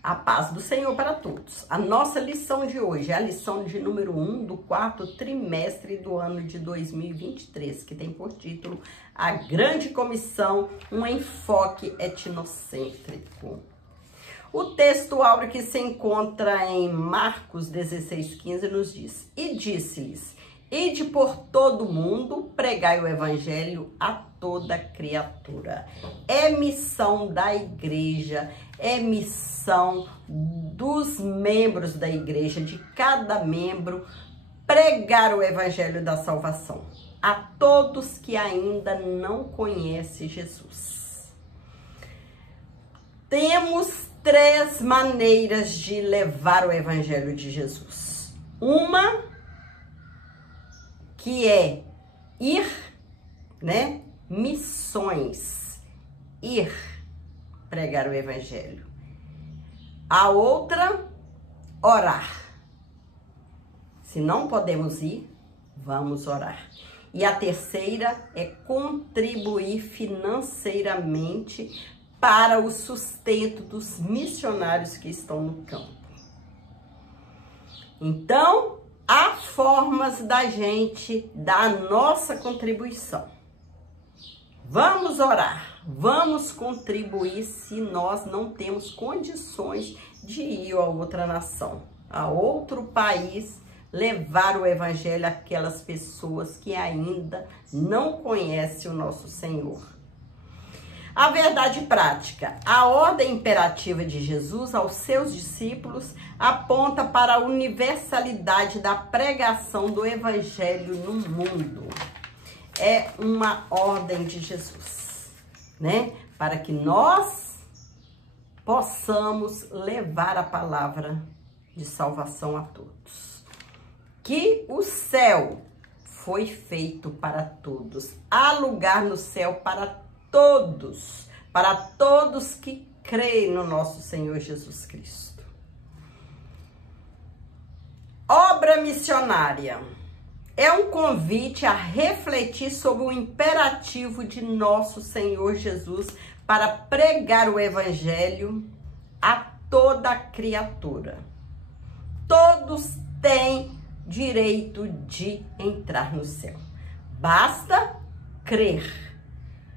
A paz do Senhor para todos. A nossa lição de hoje é a lição de número 1 do quarto trimestre do ano de 2023, que tem por título A Grande Comissão, um enfoque etnocêntrico. O texto áureo que se encontra em Marcos 16,15 nos diz: E disse-lhes: Ide por todo o mundo, pregai o evangelho a toda criatura. É missão da igreja, é missão dos membros da igreja, de cada membro, pregar o evangelho da salvação a todos que ainda não conhecem Jesus. Temos 3 maneiras de levar o evangelho de Jesus. Uma que é ir, né? Missões, ir pregar o evangelho. A outra, orar. Se não podemos ir, vamos orar. E a terceira é contribuir financeiramente para o sustento dos missionários que estão no campo. Então, há formas da gente dar a nossa contribuição. Vamos orar, vamos contribuir se nós não temos condições de ir a outra nação, a outro país, levar o evangelho àquelas pessoas que ainda não conhecem o nosso Senhor. A verdade prática, a ordem imperativa de Jesus aos seus discípulos aponta para a universalidade da pregação do evangelho no mundo. É uma ordem de Jesus, né? Para que nós possamos levar a palavra de salvação a todos. Que o céu foi feito para todos. Há lugar no céu para todos que creem no nosso Senhor Jesus Cristo. Obra missionária. É um convite a refletir sobre o imperativo de nosso Senhor Jesus para pregar o evangelho a toda criatura. Todos têm direito de entrar no céu. Basta crer.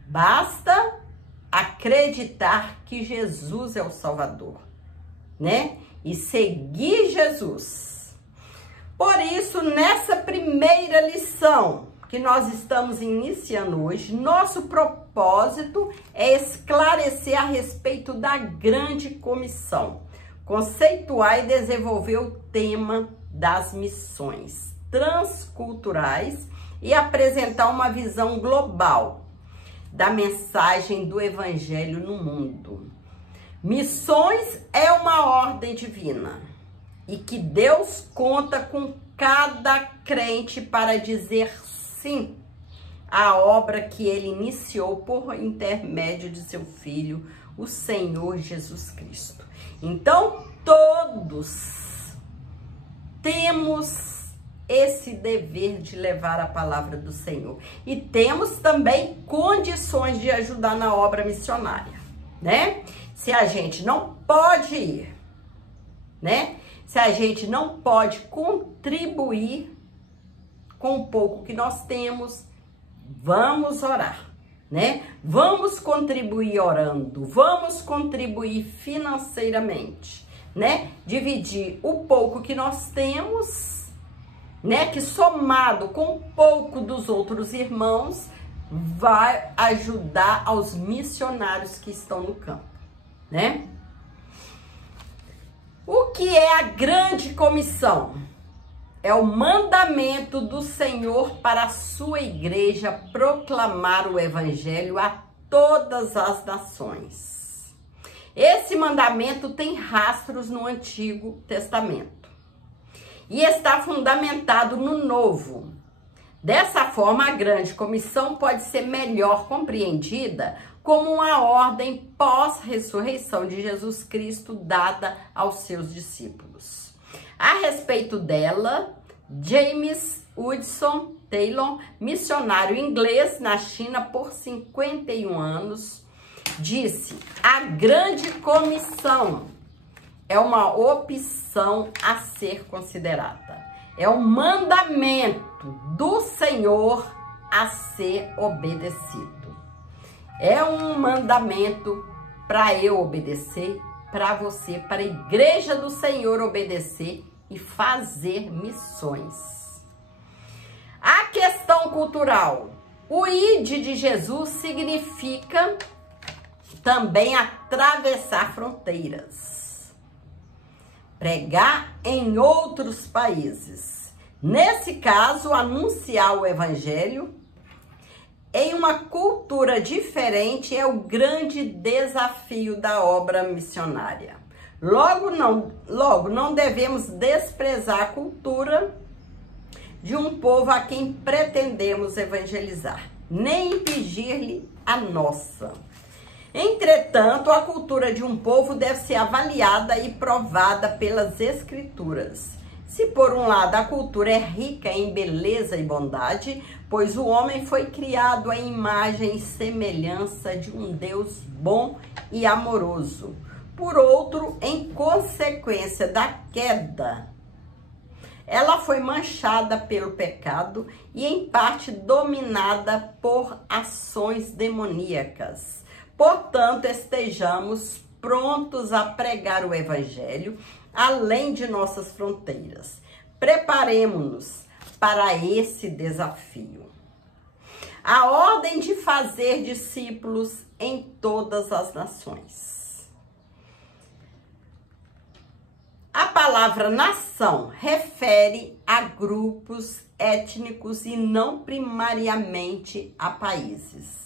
Basta acreditar que Jesus é o Salvador, né? E seguir Jesus. Por isso, nessa primeira lição que nós estamos iniciando hoje, nosso propósito é esclarecer a respeito da grande comissão, conceituar e desenvolver o tema das missões transculturais e apresentar uma visão global da mensagem do evangelho no mundo. Missões é uma ordem divina. E que Deus conta com cada crente para dizer sim à obra que ele iniciou por intermédio de seu Filho, o Senhor Jesus Cristo. Então, todos temos esse dever de levar a palavra do Senhor. E temos também condições de ajudar na obra missionária, né? Se a gente não pode ir, né? Se a gente não pode contribuir com o pouco que nós temos, vamos orar, né? Vamos contribuir orando, vamos contribuir financeiramente, né? Dividir o pouco que nós temos, né? Que somado com o pouco dos outros irmãos, vai ajudar aos missionários que estão no campo, né? O que é a grande comissão? É o mandamento do Senhor para a sua igreja proclamar o evangelho a todas as nações. Esse mandamento tem rastros no Antigo Testamento e está fundamentado no Novo. Dessa forma, a grande comissão pode ser melhor compreendida como uma ordem pós-ressurreição de Jesus Cristo dada aos seus discípulos. A respeito dela, James Hudson Taylor, missionário inglês na China por 51 anos, disse: a grande comissão é uma opção a ser considerada. É um mandamento do Senhor a ser obedecido. É um mandamento para eu obedecer, para você, para a igreja do Senhor obedecer e fazer missões. A questão cultural. O ID de Jesus significa também atravessar fronteiras, pregar em outros países. Nesse caso, anunciar o evangelho em uma cultura diferente é o grande desafio da obra missionária. Logo, não devemos desprezar a cultura de um povo a quem pretendemos evangelizar, nem impedir-lhe a nossa. Entretanto, a cultura de um povo deve ser avaliada e provada pelas Escrituras. Se por um lado a cultura é rica em beleza e bondade, pois o homem foi criado à imagem e semelhança de um Deus bom e amoroso. Por outro, em consequência da queda, ela foi manchada pelo pecado e em parte dominada por ações demoníacas. Portanto, estejamos prontos a pregar o evangelho além de nossas fronteiras. Preparemo-nos para esse desafio. A ordem de fazer discípulos em todas as nações. A palavra nação refere a grupos étnicos e não primariamente a países.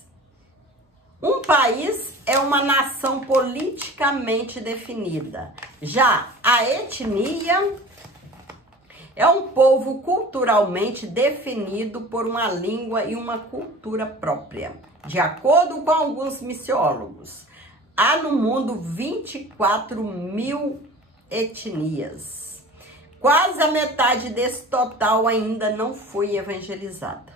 Um país é uma nação politicamente definida. Já a etnia é um povo culturalmente definido por uma língua e uma cultura própria. De acordo com alguns missiólogos, há no mundo 24 mil etnias. Quase a metade desse total ainda não foi evangelizada.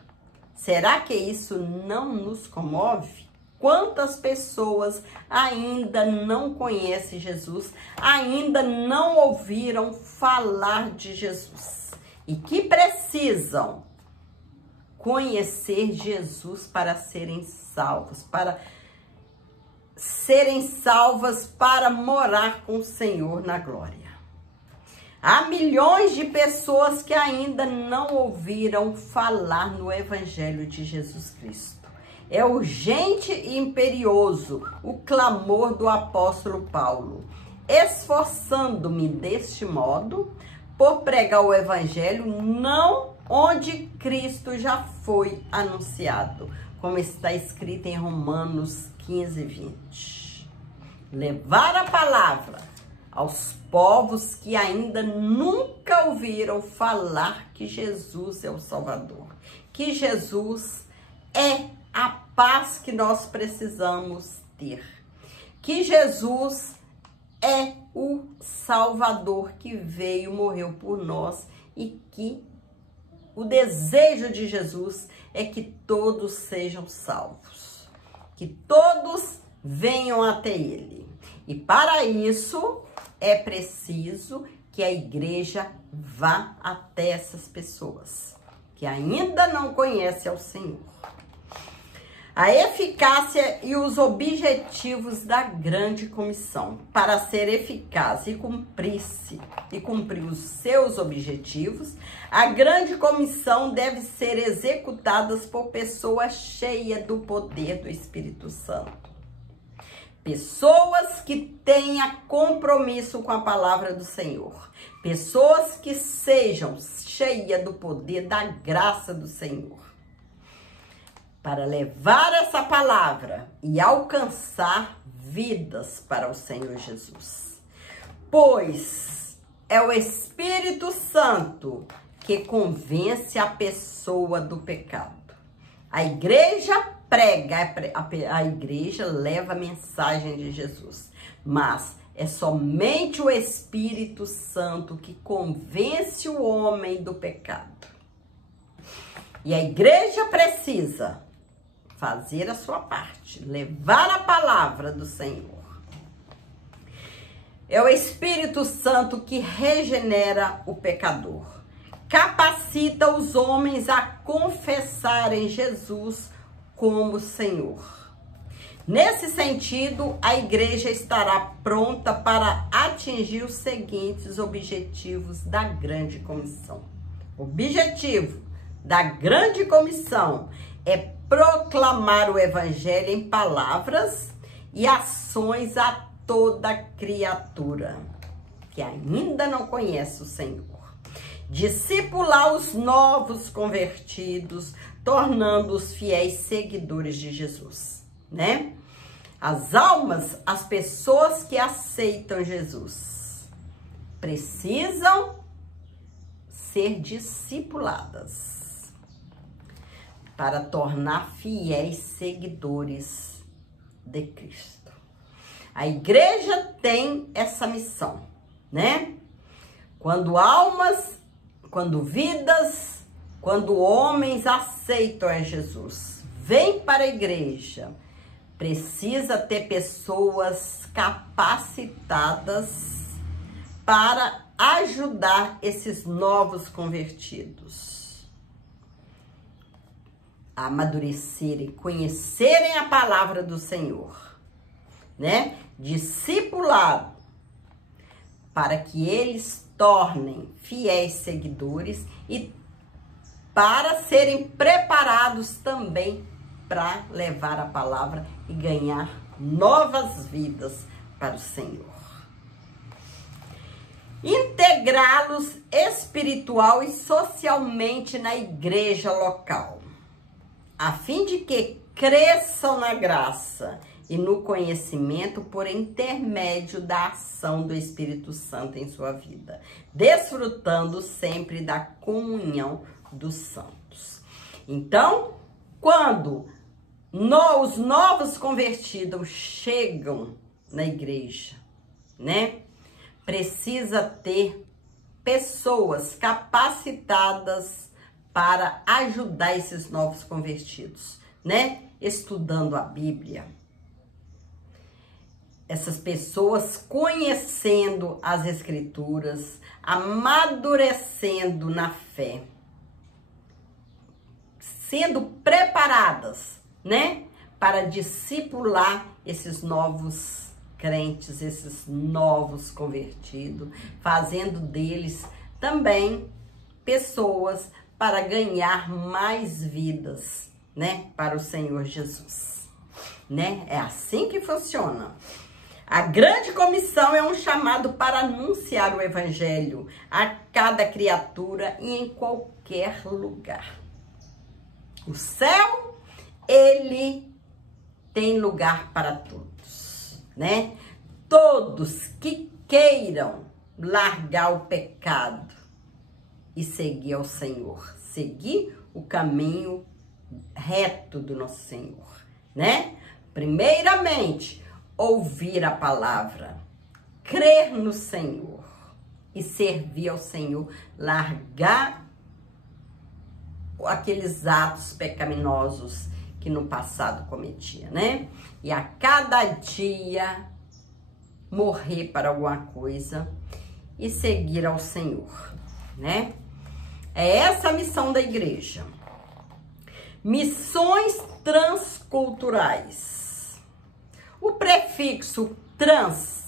Será que isso não nos comove? Quantas pessoas ainda não conhecem Jesus, ainda não ouviram falar de Jesus e que precisam conhecer Jesus para serem salvos, para morar com o Senhor na glória. Há milhões de pessoas que ainda não ouviram falar no Evangelho de Jesus Cristo. É urgente e imperioso o clamor do apóstolo Paulo, esforçando-me deste modo por pregar o evangelho não onde Cristo já foi anunciado, como está escrito em Romanos 15, 20. Levar a palavra aos povos que ainda nunca ouviram falar que Jesus é o Salvador, que Jesus é a paz que nós precisamos ter, que Jesus é o Salvador que veio, morreu por nós e que o desejo de Jesus é que todos sejam salvos, que todos venham até Ele. E para isso é preciso que a igreja vá até essas pessoas que ainda não conhecem ao Senhor. A eficácia e os objetivos da grande comissão. Para ser eficaz e cumprir os seus objetivos, a grande comissão deve ser executada por pessoas cheias do poder do Espírito Santo. Pessoas que tenham compromisso com a palavra do Senhor. Pessoas que sejam cheias do poder da graça do Senhor. Para levar essa palavra e alcançar vidas para o Senhor Jesus. Pois é o Espírito Santo que convence a pessoa do pecado. A igreja prega, a igreja leva a mensagem de Jesus, mas é somente o Espírito Santo que convence o homem do pecado. E a igreja precisa fazer a sua parte, levar a palavra do Senhor. É o Espírito Santo que regenera o pecador, capacita os homens a confessarem Jesus como Senhor. Nesse sentido, a igreja estará pronta para atingir os seguintes objetivos da grande comissão. O objetivo da grande comissão é proclamar o evangelho em palavras e ações a toda criatura que ainda não conhece o Senhor. Discipular os novos convertidos, tornando-os fiéis seguidores de Jesus, né? As almas, as pessoas que aceitam Jesus, precisam ser discipuladas para tornar fiéis seguidores de Cristo. A igreja tem essa missão, né? Quando almas, quando vidas, quando homens aceitam a Jesus, vem para a igreja, precisa ter pessoas capacitadas para ajudar esses novos convertidos a amadurecerem, conhecerem a palavra do Senhor, né? Discipulado, para que eles tornem fiéis seguidores e para serem preparados também para levar a palavra e ganhar novas vidas para o Senhor. Integrá-los espiritual e socialmente na igreja local, a fim de que cresçam na graça e no conhecimento por intermédio da ação do Espírito Santo em sua vida, desfrutando sempre da comunhão dos santos. Então, quando os novos convertidos chegam na igreja, né? Precisa ter pessoas capacitadas para ajudar esses novos convertidos, né? Estudando a Bíblia. Essas pessoas conhecendo as Escrituras, amadurecendo na fé, sendo preparadas, né? Para discipular esses novos crentes, esses novos convertidos, fazendo deles também pessoas para ganhar mais vidas, né, para o Senhor Jesus, né? É assim que funciona. A grande comissão é um chamado para anunciar o evangelho a cada criatura e em qualquer lugar. O céu, ele tem lugar para todos, né? Todos que queiram largar o pecado e seguir ao Senhor, seguir o caminho reto do nosso Senhor, né? Primeiramente, ouvir a palavra, crer no Senhor e servir ao Senhor, largar aqueles atos pecaminosos que no passado cometia, né? E a cada dia morrer para alguma coisa e seguir ao Senhor, né? É essa a missão da igreja. Missões transculturais. O prefixo trans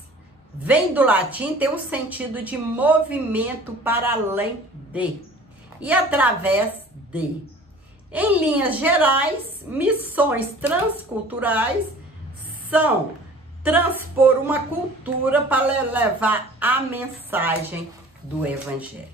vem do latim, tem um sentido de movimento para além de e através de. Em linhas gerais, missões transculturais são transpor uma cultura para levar a mensagem do evangelho.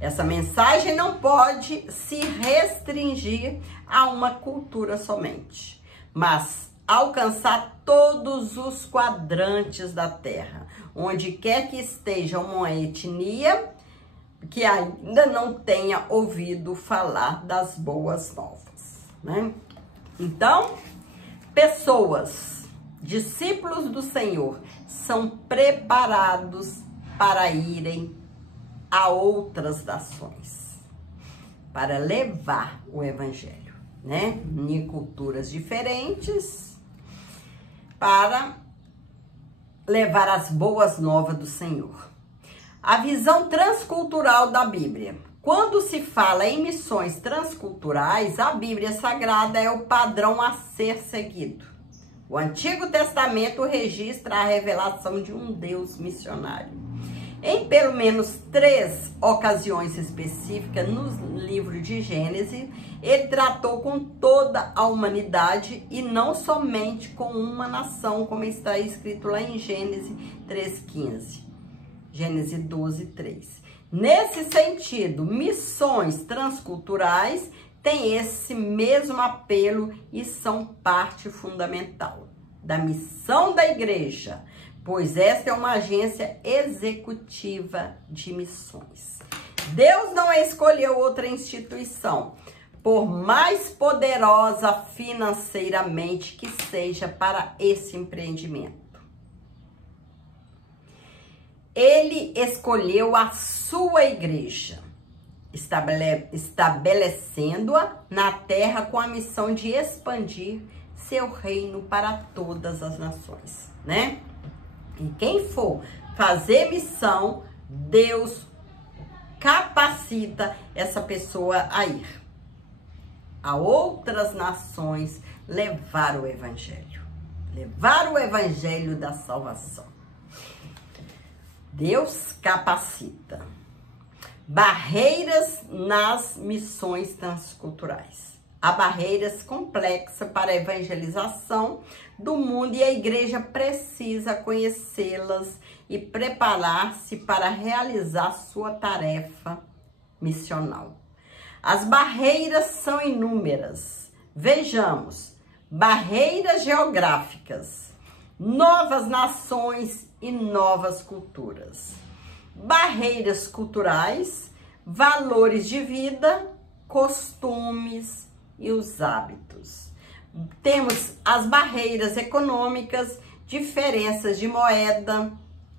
Essa mensagem não pode se restringir a uma cultura somente, mas alcançar todos os quadrantes da terra, onde quer que esteja uma etnia que ainda não tenha ouvido falar das boas novas, né? Então, pessoas, discípulos do Senhor, são preparados para irem a outras nações, para levar o evangelho, né? Em culturas diferentes, para levar as boas novas do Senhor. A visão transcultural da Bíblia. Quando se fala em missões transculturais, a Bíblia Sagrada é o padrão a ser seguido. O Antigo Testamento registra a revelação de um Deus missionário. Em pelo menos 3 ocasiões específicas no livro de Gênesis, ele tratou com toda a humanidade e não somente com uma nação, como está escrito lá em Gênesis 3,15. Gênesis 12:3. Nesse sentido, missões transculturais têm esse mesmo apelo e são parte fundamental da missão da igreja, pois esta é uma agência executiva de missões. Deus não escolheu outra instituição, por mais poderosa financeiramente que seja, para esse empreendimento. Ele escolheu a sua igreja, estabelecendo-a na terra com a missão de expandir seu reino para todas as nações, né? E quem for fazer missão, Deus capacita essa pessoa a ir a outras nações levar o evangelho da salvação. Deus capacita. Barreiras nas missões transculturais. Há barreiras complexas para a evangelização do mundo e a igreja precisa conhecê-las e preparar-se para realizar sua tarefa missional. As barreiras são inúmeras. Vejamos: barreiras geográficas, novas nações e novas culturas. Barreiras culturais, valores de vida, costumes e os hábitos. Temos as barreiras econômicas, diferenças de moeda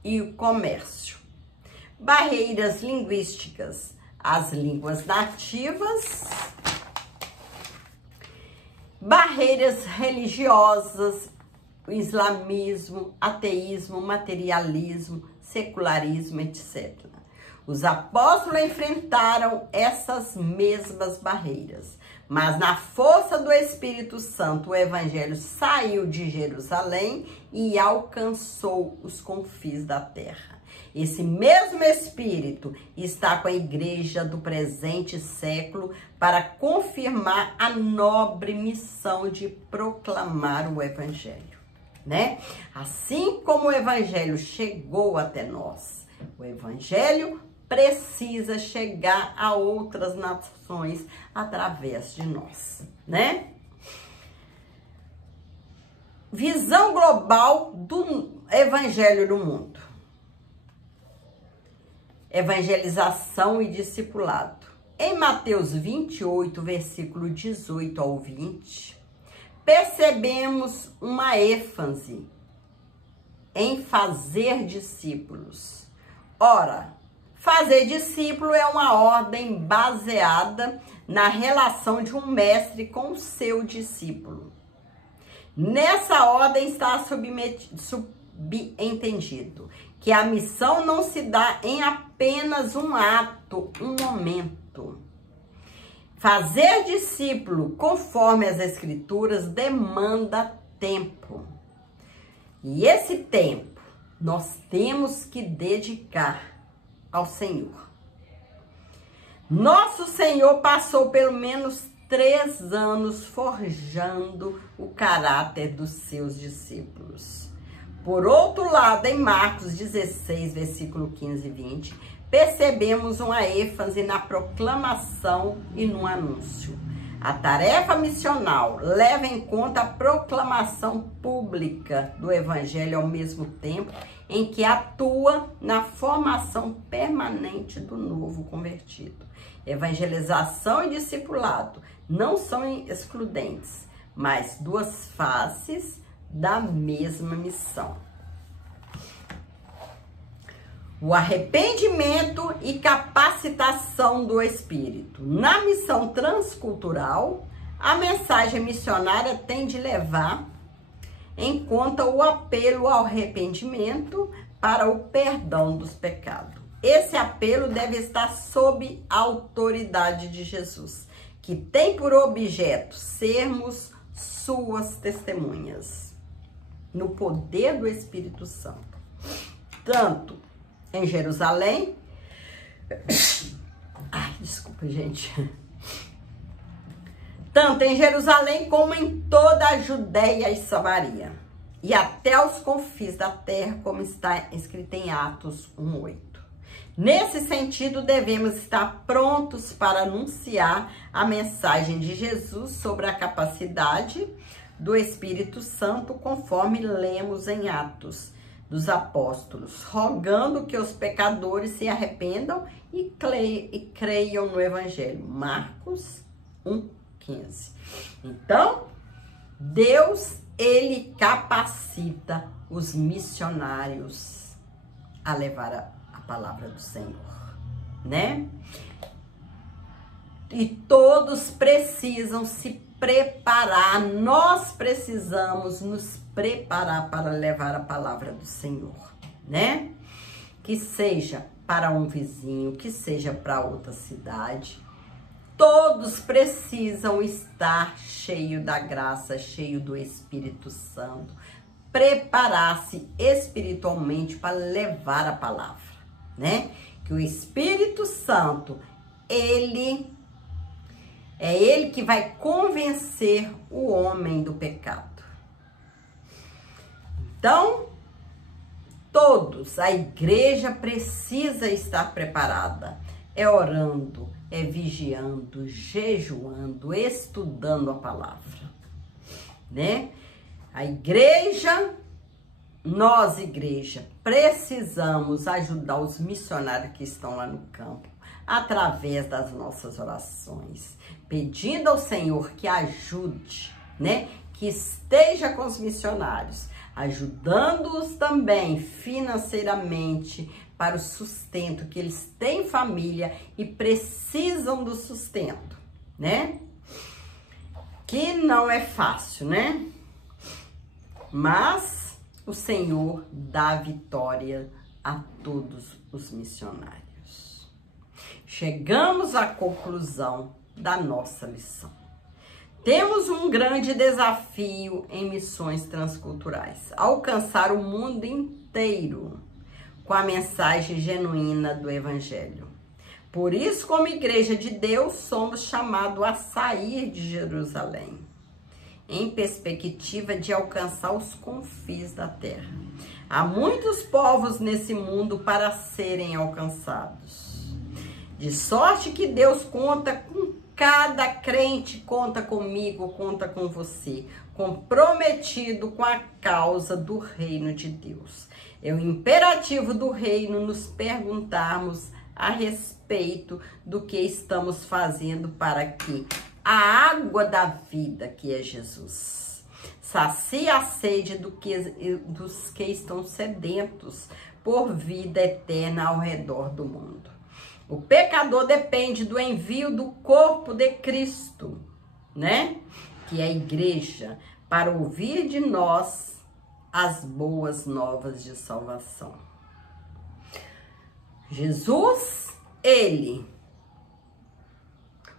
e o comércio. Barreiras linguísticas, as línguas nativas. Barreiras religiosas, o islamismo, ateísmo, materialismo, secularismo, etc. Os apóstolos enfrentaram essas mesmas barreiras, mas na força do Espírito Santo, o evangelho saiu de Jerusalém e alcançou os confins da terra. Esse mesmo Espírito está com a igreja do presente século para confirmar a nobre missão de proclamar o evangelho, né? Assim como o evangelho chegou até nós, o evangelho precisa chegar a outras nações através de nós, né? Visão global do evangelho no mundo. Evangelização e discipulado. Em Mateus 28, versículo 18 ao 20, percebemos uma ênfase em fazer discípulos. Ora, fazer discípulo é uma ordem baseada na relação de um mestre com o seu discípulo. Nessa ordem está subentendido que a missão não se dá em apenas um ato, um momento. Fazer discípulo, conforme as Escrituras, demanda tempo. E esse tempo nós temos que dedicar ao Senhor. Nosso Senhor passou pelo menos 3 anos forjando o caráter dos seus discípulos. Por outro lado, em Marcos 16, versículo 15 e 20, percebemos uma ênfase na proclamação e no anúncio. A tarefa missional leva em conta a proclamação pública do evangelho ao mesmo tempo em que atua na formação permanente do novo convertido. Evangelização e discipulado não são excludentes, mas 2 faces da mesma missão. O arrependimento e capacitação do Espírito. Na missão transcultural, a mensagem missionária tem de levar em conta o apelo ao arrependimento para o perdão dos pecados. Esse apelo deve estar sob a autoridade de Jesus, que tem por objeto sermos suas testemunhas, no poder do Espírito Santo, tanto em Jerusalém, desculpa, gente, tanto em Jerusalém como em toda a Judéia e Samaria, e até os confins da terra, como está escrito em Atos 1:8. Nesse sentido, devemos estar prontos para anunciar a mensagem de Jesus sobre a capacidade do Espírito Santo, conforme lemos em Atos dos Apóstolos, rogando que os pecadores se arrependam e creiam no Evangelho. Marcos 1:15. Então, Deus, ele capacita os missionários a levar a palavra do Senhor, né? E todos precisam se preparar, nós precisamos nos preparar para levar a palavra do Senhor, né? Que seja para um vizinho, que seja para outra cidade, todos precisam estar cheio da graça, cheio do Espírito Santo, preparar-se espiritualmente para levar a palavra, né? Que o Espírito Santo, ele que vai convencer o homem do pecado. Então, todos, a igreja precisa estar preparada, orando, vigiando, jejuando, estudando a palavra, né? A igreja, nós, igreja, precisamos ajudar os missionários que estão lá no campo, através das nossas orações, pedindo ao Senhor que ajude, né? Que esteja com os missionários, ajudando-os também financeiramente para o sustento, que eles têm família e precisam do sustento, né? Que não é fácil, né? Mas o Senhor dá vitória a todos os missionários. Chegamos à conclusão da nossa lição. Temos um grande desafio em missões transculturais: alcançar o mundo inteiro com a mensagem genuína do Evangelho. Por isso, como Igreja de Deus, somos chamados a sair de Jerusalém, em perspectiva de alcançar os confins da terra. Há muitos povos nesse mundo para serem alcançados. De sorte que Deus conta com cada crente, conta comigo, conta com você, comprometido com a causa do reino de Deus. É o imperativo do reino nos perguntarmos a respeito do que estamos fazendo para que a água da vida, que é Jesus, sacie a sede dos que estão sedentos por vida eterna ao redor do mundo. O pecador depende do envio do corpo de Cristo, né? Que é a igreja, para ouvir de nós as boas novas de salvação. Jesus,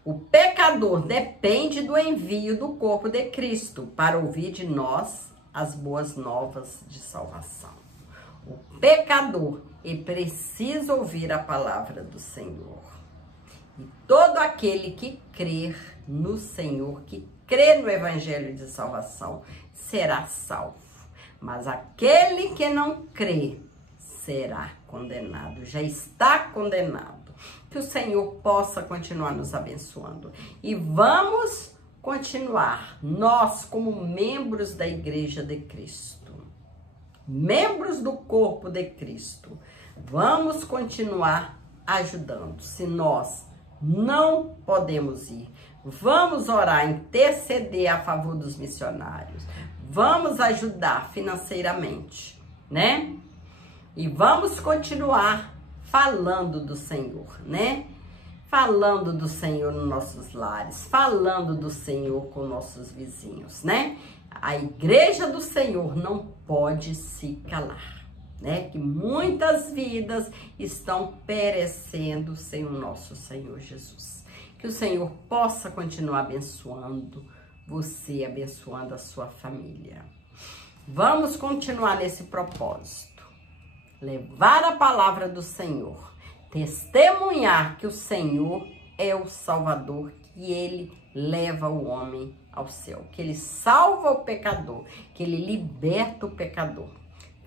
o pecador depende do envio do corpo de Cristo para ouvir de nós as boas novas de salvação. O pecador, ele precisa ouvir a palavra do Senhor. E todo aquele que crer no Senhor, que crê no Evangelho de salvação, será salvo. Mas aquele que não crê será condenado, já está condenado. Que o Senhor possa continuar nos abençoando. E vamos continuar, nós como membros da Igreja de Cristo, membros do corpo de Cristo, vamos continuar ajudando. Se nós não podemos ir, vamos orar, interceder a favor dos missionários, vamos ajudar financeiramente, né? E vamos continuar falando do Senhor, né? Falando do Senhor nos nossos lares, falando do Senhor com nossos vizinhos, né? a igreja do Senhor não pode se calar, né? Que muitas vidas estão perecendo sem o nosso Senhor Jesus. Que o Senhor possa continuar abençoando você, abençoando a sua família. Vamos continuar nesse propósito. Levar a palavra do Senhor. Testemunhar que o Senhor é o Salvador, que Ele leva o homem ao céu, que Ele salva o pecador, que Ele liberta o pecador.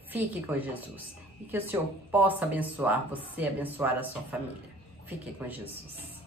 Fique com Jesus e que o Senhor possa abençoar você, abençoar a sua família. Fique com Jesus.